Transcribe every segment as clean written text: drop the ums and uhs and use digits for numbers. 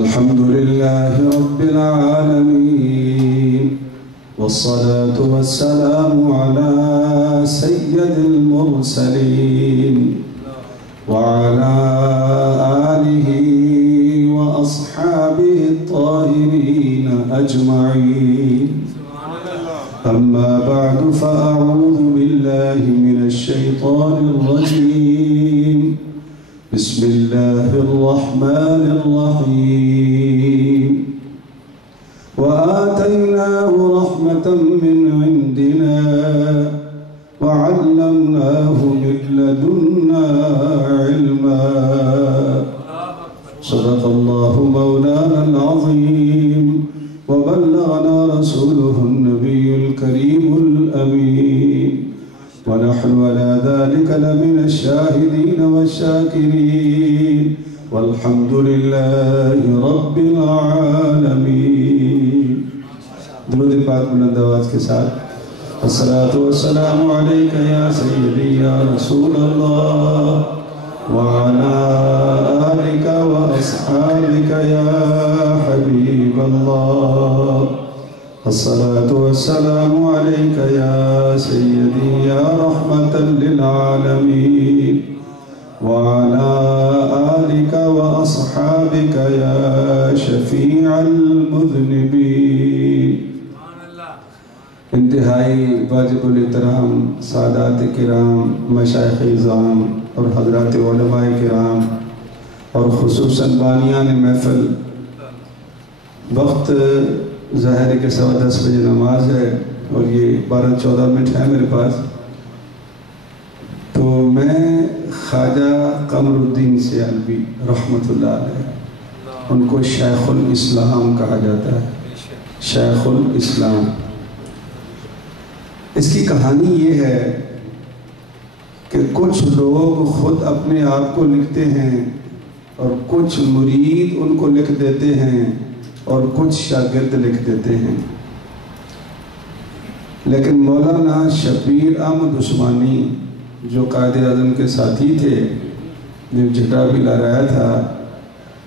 الحمد لله رب العالمين والصلاة والسلام على سيد المرسلين وعلى آله وأصحابه الطاهرين أجمعين. أما بعد فأعوذ بالله من الشيطان الرجيم. بسم الله الرحمن الرحيم. وآتيناه رحمة من عندنا وعلمناه من لدنا علما. صدق الله مولانا العظيم وبلغنا رسوله النبي الكريم الأمين ونحن على ذلك لمن الشاهدين والشاكرين والحمد لله رب العالمين. درود پاک بلند آواز کے ساتھ الصلاة والسلام علیک یا سیدی یا رسول اللہ وعلى آلك وأصحابك يا حبيب الله. الصلاة والسلام عليك يا سيدي يا رحمة للعالمين وعلى آلك وأصحابك يا شفيع المذنبين. انتہائی واجب الاحترام سادات کرام، مشائخ اعظام اور حضرات علماء کرام اور خصوصاً بانیان محفل، وقت ظاہر ہے کہ 10:15 بجے نماز ہے اور یہ 12-14 منٹ ہے میرے پاس. تو میں خواجہ قمر الدین سیالوی رحمت اللہ علیہ، ان کو شیخ الاسلام کہا جاتا ہے، شیخ الاسلام. اس کی کہانی یہ ہے کہ کچھ لوگ خود اپنے آپ کو لکھتے ہیں اور کچھ مرید ان کو لکھ دیتے ہیں اور کچھ شاگرد لکھ دیتے ہیں. لیکن مولانا شبیر احمد عثمانی جو قائد اعظم کے ساتھی تھے، جو جھٹا بھی لہرایا تھا،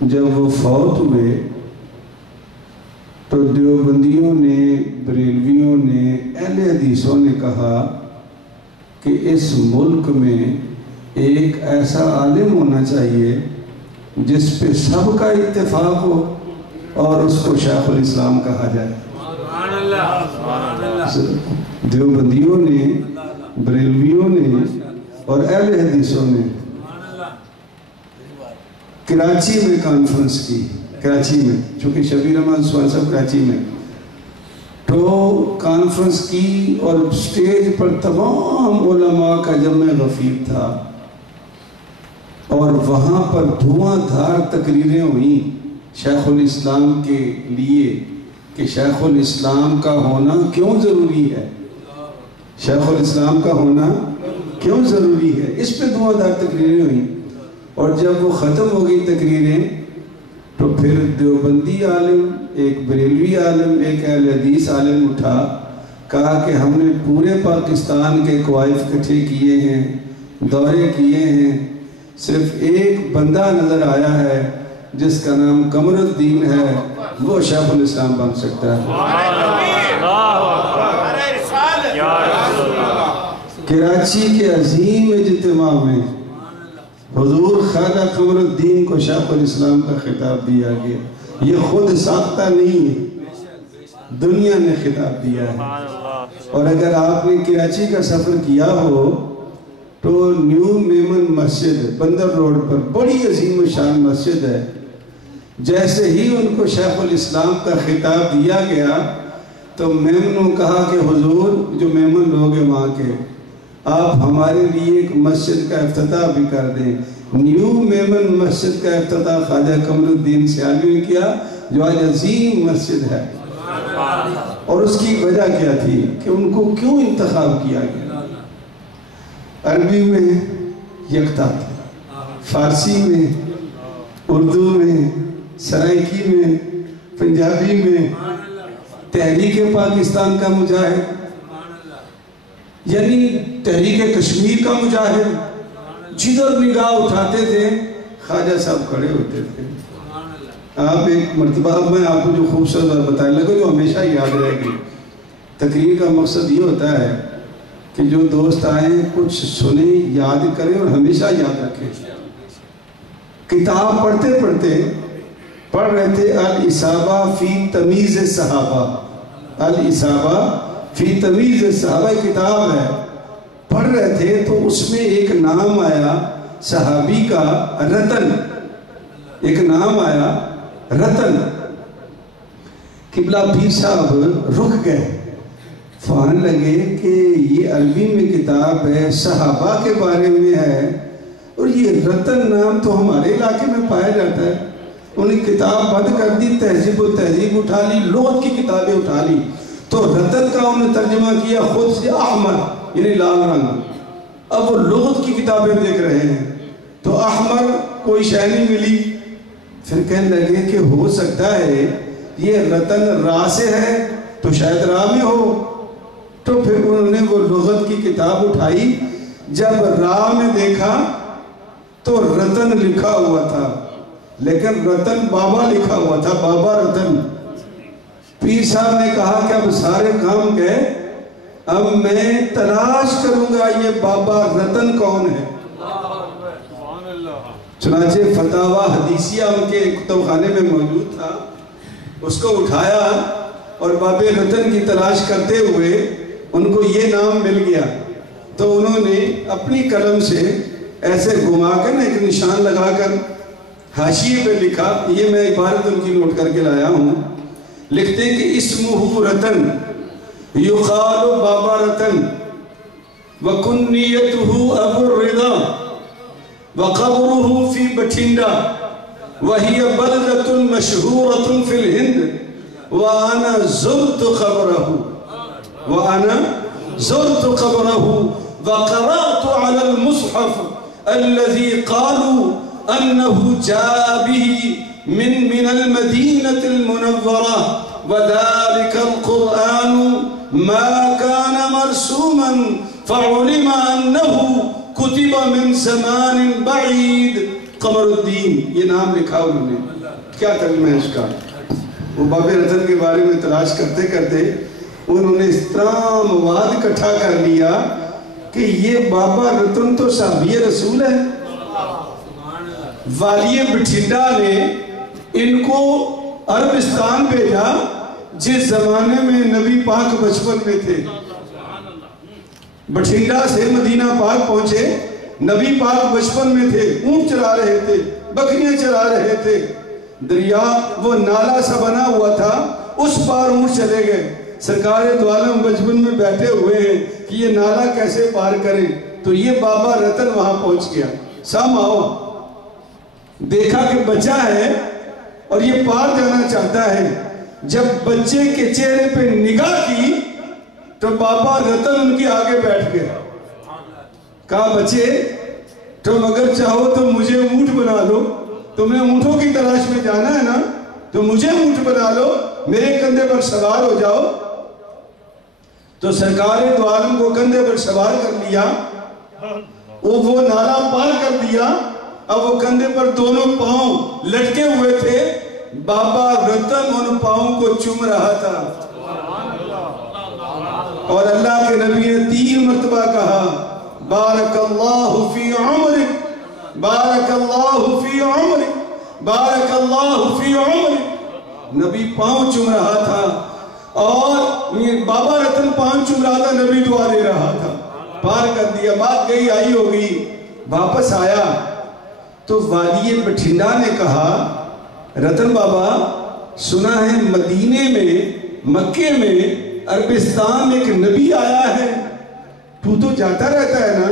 جب وہ فوت ہوئے تو دیوبندیوں نے، بریلویوں نے، اہل حدیثوں نے کہا کہ اس ملک میں ایک ایسا عالم ہونا چاہیے جس پہ سب کا اتفاق ہو اور اس کو شیخ الاسلام کہا جائے. دیوبندیوں نے، بریلویوں نے اور اہل حدیثوں نے کراچی میں کانفرنس کی، کراچی میں، چونکہ شبیر احمد عثمانی صاحب کراچی میں، تو کانفرنس کی اور سٹیج پر تمام علماء کا جمع غفیر تھا اور وہاں پر دھواں دھار تقریریں ہوئیں شیخ الاسلام کے لیے کہ شیخ الاسلام کا ہونا کیوں ضروری ہے، شیخ الاسلام کا ہونا کیوں ضروری ہے. اس پہ دھواں دھار تقریریں ہوئیں اور جب وہ ختم ہو گئی تقریریں تو پھر دیوبندی عالم، ایک بریلوی عالم، ایک اہل حدیث عالم اٹھا، کہا کہ ہم نے پورے پاکستان کے کوائف اکٹھے کیے ہیں، دورے کیے ہیں، صرف ایک بندہ نظر آیا ہے جس کا نام قمر الدین ہے، وہ شیخ الاسلام بن سکتا ہے. کراچی کے عظیم اجتماع میں حضور خواجہ قمر الدین کو شیخ الاسلام کا خطاب دیا گیا. یہ خود ساختہ نہیں ہے، دنیا نے خطاب دیا ہے. اور اگر آپ نے کراچی کا سفر کیا ہو تو نیو میمن مسجد بندر روڈ پر بڑی عظیم شان مسجد ہے. جیسے ہی ان کو شیخ الاسلام کا خطاب دیا گیا تو میمنوں کہا کہ حضور، جو میمن لوگ ہیں وہاں کے، آپ ہمارے لیے ایک مسجد کا افتتاح بھی کر دیں. نیو میمن مسجد کا افتتاح خواجہ قمر الدین سیالوی نے کیا، جو آج عظیم مسجد ہے. اور اس کی وجہ کیا تھی کہ ان کو کیوں انتخاب کیا گیا؟ عربی میں یکتا تھا، فارسی میں، اردو میں، سرائکی میں، پنجابی میں، تحریک پاکستان کا مجاہد، یعنی تحریک کشمیر کا مجاہد، جدھر نگاہ اٹھاتے تھے خواجہ صاحب کھڑے ہوتے تھے. آپ ایک مرتبہ، اب میں آپ کو جو خوبصورت بات بتانے لگا جو ہمیشہ یاد رہے گی، تقریر کا مقصد یہ ہوتا ہے کہ جو دوست آئیں کچھ سنیں، یاد کریں اور ہمیشہ یاد رکھیں۔ کتاب پڑھتے پڑھتے پڑھ رہے تھے الاصابہ فی تمیز صحابہ، الاصابہ فی تمیز صحابہ کتاب ہے، پڑھ رہے تھے تو اس میں ایک نام آیا صحابی کا، رتن، ایک نام آیا رتن۔ قبلہ پیر صاحب رک گئے، فہمنے لگے کہ یہ عربی میں کتاب ہے، صحابہ کے بارے میں ہے، اور یہ رتن نام تو ہمارے علاقے میں پایا جاتا ہے۔ انہیں کتاب بند کر دی، تہذیب و تہذیب اٹھا لی، لغت کی کتابیں اٹھا لی، تو رتن کا انہیں ترجمہ کیا خود سے احمر، یعنی لال رنگ۔ اب وہ لغت کی کتابیں دیکھ رہے ہیں تو احمر کوئی شے نہیں ملی، پھر کہنے لگے کہ ہو سکتا ہے یہ رتن را سے ہے تو شاید را میں ہو، تو پھر انہوں نے وہ لغت کی کتاب اٹھائی، جب را میں دیکھا تو رتن لکھا ہوا تھا، لیکن رتن بابا لکھا ہوا تھا، بابا رتن۔ پیر صاحب نے کہا کہ اب سارے کام گئے، اب میں تلاش کروں گا یہ بابا رتن کون ہے۔ چنانچہ فتاوی حدیثیہ ان کے کتب خانے میں موجود تھا، اس کو اٹھایا اور بابے رتن کی تلاش کرتے ہوئے ان کو یہ نام مل گیا، تو انہوں نے اپنی قلم سے ایسے گھما کر ایک نشان لگا کر حاشیے پہ لکھا، یہ میں عبارت ان کی نوٹ کر کے لایا ہوں، لکھتے کہ اسمہ رتن یقال بابا رتن وکنیتہ ابو الرضا وقبره في بٹھنڈا وهي بلدة مشهورة في الهند وأنا زرت قبره وقرأت على المصحف الذي قالوا أنه جاء به من المدينة المنورة وذلك القرآن ما كان مرسوما فعلم أنه کتب من زمان بعید، قمر الدین، یہ نام لکھا انہوں نے۔ کیا ترجمہ ہے اس کا؟ وہ باب رتن کے بارے میں تلاش کرتے کرتے انہوں نے اس طرح مواد اکٹھا کر لیا کہ یہ بابا رتن تو صحابی رسول ہے۔ والی بٹھنڈا نے ان کو عربستان بھیجا جس زمانے میں نبی پاک بچپن میں تھے۔ بٹھنڈا سے مدینہ پاک پہنچے، نبی پاک بچپن میں تھے، اونٹ چلا رہے تھے، بکریاں چلا رہے تھے، دریا وہ نالا سا بنا ہوا تھا، اس پار اونٹ چلے گئے۔ سرکار دو عالم بچپن میں بیٹھے ہوئے ہیں کہ یہ نالا کیسے پار کریں، تو یہ بابا رتن وہاں پہنچ گیا۔ سام آؤ، دیکھا کہ بچہ ہے اور یہ پار جانا چاہتا ہے۔ جب بچے کے چہرے پہ نگاہ کی تو بابا رتن ان کے آگے بیٹھ گئے، کہا بچے تم اگر چاہو تو مجھے اونٹ بنا لو، تمہیں اونٹوں کی تلاش میں جانا ہے نا، تو مجھے اونٹ بنا لو، میرے کندھے پر سوار ہو جاؤ۔ تو سرکار دو عالم کو کندھے پر سوار کر لیا، وہ نالا پار کر دیا، اب وہ کندھے پر دونوں پاؤں لٹکے ہوئے تھے، بابا رتن ان پاؤں کو چوم رہا تھا، اور اللہ کے نبی نے 3 مرتبہ کہا بارک اللہ فی عمرک، بارک اللہ فی عمرک، بارک اللہ فی عمرک۔ نبی پاؤں چوم رہا تھا اور بابا رتن پاؤں چوم رہا تھا، نبی دعا دے رہا تھا، پار کر دیا۔ بات گئی آئی ہوگی، واپس آیا تو والی بٹھنڈا نے کہا رتن بابا سنا ہے مدینے میں، مکے میں، عربستان میں ایک نبی آیا ہے، تو جاتا رہتا ہے نا،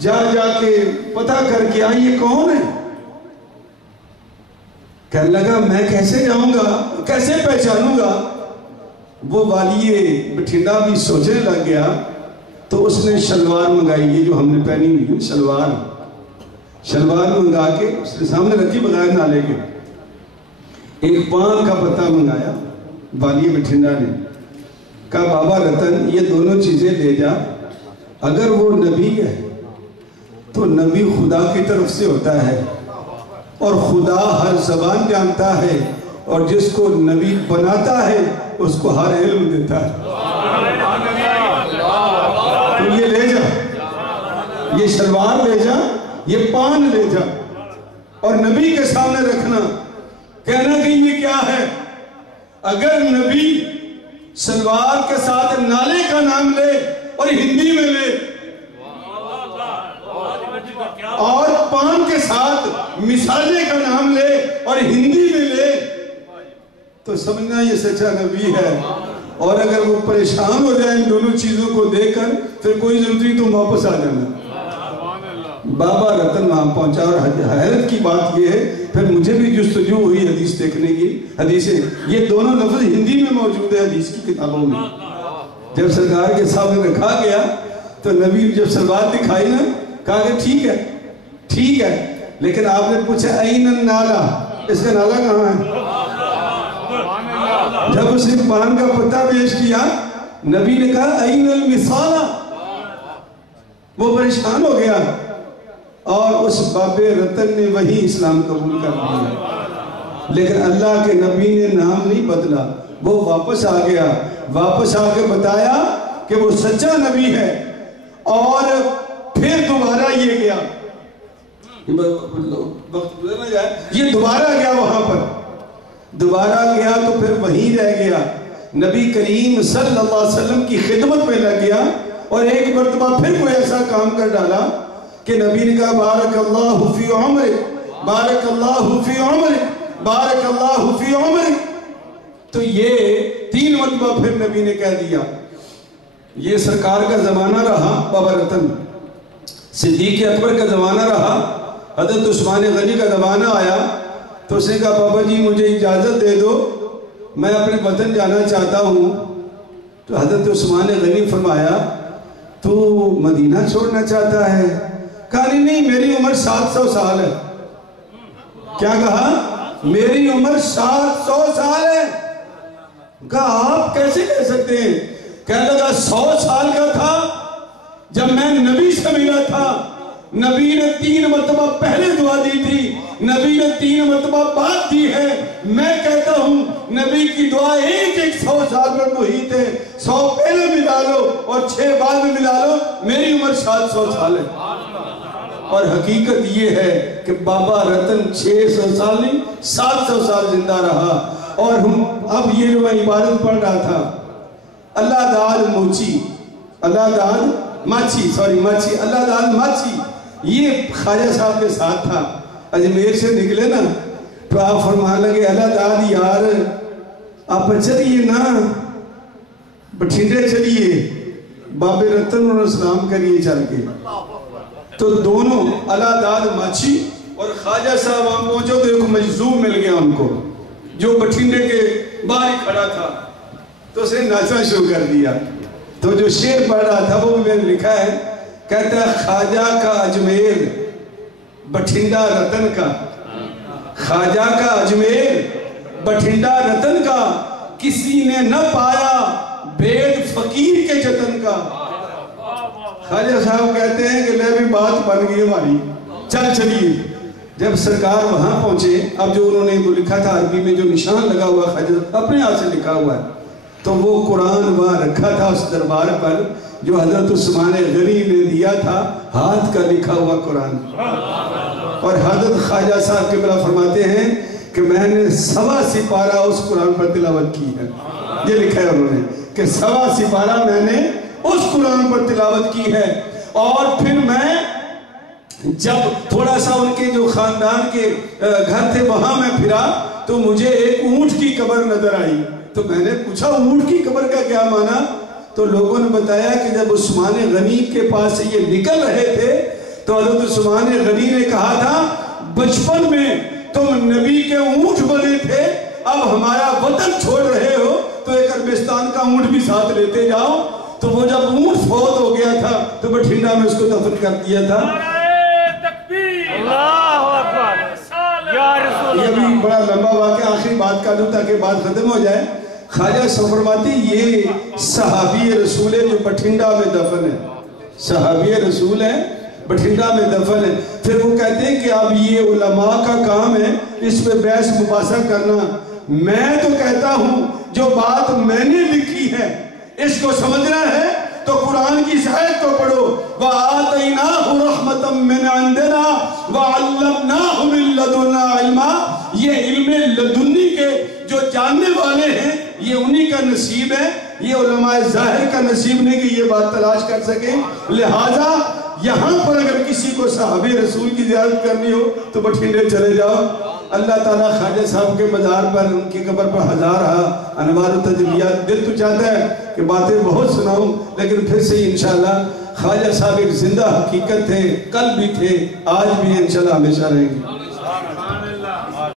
جا کے پتہ کر کے یہ کون ہے؟ کہنے لگا میں کیسے جاؤں گا، کیسے پہچانوں گا؟ وہ والی بٹھنڈا بھی سوچنے لگ گیا، تو اس نے شلوار منگائی، یہ جو ہم نے پہنی ہوئی شلوار منگا کے اس کے سامنے رکھی بغیر نالے کے، ایک پان کا پتہ منگایا والی بٹھنڈا نے، کہا بابا رتن یہ دونوں چیزیں لے جا، اگر وہ نبی ہے تو نبی خدا کی طرف سے ہوتا ہے، اور خدا ہر زبان جانتا ہے، اور جس کو نبی بناتا ہے اس کو ہر علم دیتا ہے۔ تو یہ لے جا، یہ شلوار لے جا، یہ پان لے جا، اور نبی کے سامنے رکھنا، کہنا کہ یہ کیا ہے۔ اگر نبی شلوار کے ساتھ نالے کا نام لے اور ہندی میں لے، اور پان کے ساتھ مسالے کا نام لے اور ہندی میں لے، تو سمجھنا یہ سچا نبی ہے۔ اور اگر وہ پریشان ہو جائیں ان دونوں چیزوں کو دیکھ کر، پھر کوئی ضرورت نہیں، تم واپس آ جانا۔ بابا رتن وہاں پہنچا، اور حیرت کی بات یہ ہے، پھر مجھے بھی جستجو ہوئی حدیث دیکھنے کی۔ حدیثیں یہ دونوں لفظ ہندی میں موجود ہے حدیث کی کتابوں میں۔ جب سرکار کے سامنے رکھا گیا تو نبی جب سلوار دکھائی نا، کہا کہ ٹھیک ہے ٹھیک ہے، لیکن آپ نے پوچھا این النالا، اس کا نالا کہاں ہے؟ جب اس نے پان کا پتہ پیش کیا، نبی نے کہا این المثالہ۔ وہ پریشان ہو گیا، اور اس باب رتن نے وہی اسلام قبول کر لیا۔ لیکن اللہ کے نبی نے نام نہیں بدلا، وہ واپس آ گیا، واپس آ کے بتایا کہ وہ سچا نبی ہے۔ اور پھر دوبارہ یہ گیا، یہ دوبارہ گیا وہاں پر، دوبارہ گیا تو پھر وہیں رہ گیا۔ نبی کریم صلی اللہ علیہ وسلم کی خدمت میں لگ گیا، اور ایک مرتبہ پھر کوئی ایسا کام کر ڈالا کہ نبی نے کہا بارک اللہ فی عمرک، بارک اللہ فی عمرک، بارک اللہ فی عمرک۔ تو یہ 3 مرتبہ پھر نبی نے کہہ دیا۔ یہ سرکار کا زمانہ رہا، بابا رتن صدیق اکبر کا زمانہ رہا، حضرت عثمان غنی کا زمانہ آیا، تو اس نے کہا بابا جی مجھے اجازت دے دو، میں اپنے وطن جانا چاہتا ہوں۔ تو حضرت عثمان غنی فرمایا تو مدینہ چھوڑنا چاہتا ہے؟ کہا نہیں، میری عمر 700 سال ہے۔ کیا کہا؟ میری عمر 700 سال ہے۔ کہا آپ کیسے کہہ سکتے ہیں؟ کہنے لگا 100 سال کا تھا جب میں نبی سے ملا تھا، نبی نے 3 مرتبہ پہلے دعا دی تھی، نبی نے 3 مرتبہ بعد دی ہے۔ میں کہتا ہوں نبی کی دعا ایک 100 سال میں محیط ہے، 100 پہلے ملا لو اور 6 بعد میں ملا لو، میری عمر 700 سال ہے۔ اور حقیقت یہ ہے کہ بابا رتن 600 سال نہیں 700 سال زندہ رہا۔ اور اب یہ جو میں عبادت پڑھ رہا تھا، اللہ داد موچی، اللہ داد ماچی، اللہ داد ماچی، یہ خواجہ صاحب کے ساتھ تھا۔ اجمیر سے نکلے نا تو آپ فرمان لگے اللہ داد یار آپ چلیے نا، بٹھنڈے چلیے، باب رتن اور اسلام کریے چل کے۔ تو دونوں اللہ داد ماچی اور خواجہ صاحب وہاں پہنچو تو ایک مجذوب مل گیا ان کو، جو بٹھنڈے کے باہر کھڑا تھا، تو اسے ناچنا شروع کر دیا۔ تو جو شعر پڑھ رہا تھا وہ بھی میں نے لکھا ہے، کہتا ہے خواجہ کا اجمیر بٹھنڈا رتن کا، خواجہ کا اجمیر بٹھنڈا رتن کا، کسی نے نہ پایا بید فقیر کے جتن کا۔ خواجہ صاحب کہتے ہیں کہ میں بھی بات بن گئی ہماری، چلیے۔ جب سرکار وہاں پہنچے، اب جو انہوں نے وہ لکھا تھا عربی میں، جو نشان لگا ہوا خواجہ اپنے ہاتھ سے لکھا ہوا ہے، تو وہ قرآن وہاں رکھا تھا اس دربار پر، جو حضرت عثمان غنی نے دیا تھا، ہاتھ کا لکھا ہوا قرآن۔ اور حضرت خواجہ صاحب قبلہ فرماتے ہیں کہ میں نے 1.25 سپارہ اس قرآن پر تلاوت کی ہے۔ یہ لکھا ہے انہوں نے کہ 1.25 سپارہ میں نے اس قرآن پر تلاوت کی ہے۔ اور پھر میں جب تھوڑا سا ان کے جو خاندان کے گھر تھے وہاں میں پھرا تو مجھے ایک اونٹ کی قبر نظر آئی۔ تو میں نے پوچھا اونٹ کی قبر کا کیا معنی؟ تو لوگوں نے بتایا کہ جب عثمان غنی کے پاس سے یہ نکل رہے تھے تو حضرت عثمان غنی نے کہا تھا بچپن میں تم نبی کے اونٹ بنے تھے، اب ہمارا وطن چھوڑ رہے ہو تو ایک عربستان کا اونٹ بھی ساتھ لیتے جاؤ۔ تو وہ جب اونٹ فوت ہو گیا تھا تو بٹھنڈا میں اس کو دفن کر دیا تھا۔ یہ بھی بڑا لمبا واقعہ، آخری بات کر دوں تاکہ بات ختم ہو جائے۔ خواجہ فرماتی یہ صحابی رسول ہے جو بٹھنڈا میں دفن ہے، صحابی رسول ہے بٹھنڈا میں دفن ہے. پھر وہ کہتے ہیں کہ اب یہ علماء کا کام ہے اس پہ بحث مباحثہ کرنا. میں تو کہتا ہوں جو بات میں نے لکھی ہے اس کو سمجھنا ہے تو قرآن کی اس آیت کو پڑھو. وَآتَيْنَاهُ رَحْمَةً مِّنْ عِنْدِنَا وَعَلَّمْنَاهُ مِن لَّدُنَّا عِلْمًا. یہ علم لدنی کے جو جاننے والے ہیں یہ انہی کا نصیب ہے, یہ علماء ظاہر کا نصیب نہیں کہ یہ بات تلاش کر سکیں. لہٰذا یہاں پر اگر کسی کو صحابہ رسول کی زیارت کرنی ہو تو بٹھنڈے چلے جاؤ. اللہ تعالیٰ خواجہ صاحب کے مزار پر ان کی قبر پر ہزار انوار و تجلیات. دل تو چاہتا ہے کہ باتیں بہت سناؤں لیکن پھر سے انشاءاللہ خواجہ صاحب ایک زندہ حقیقت تھے, کل بھی تھے, آج بھی انشاءاللہ ہمیشہ رہیں گے.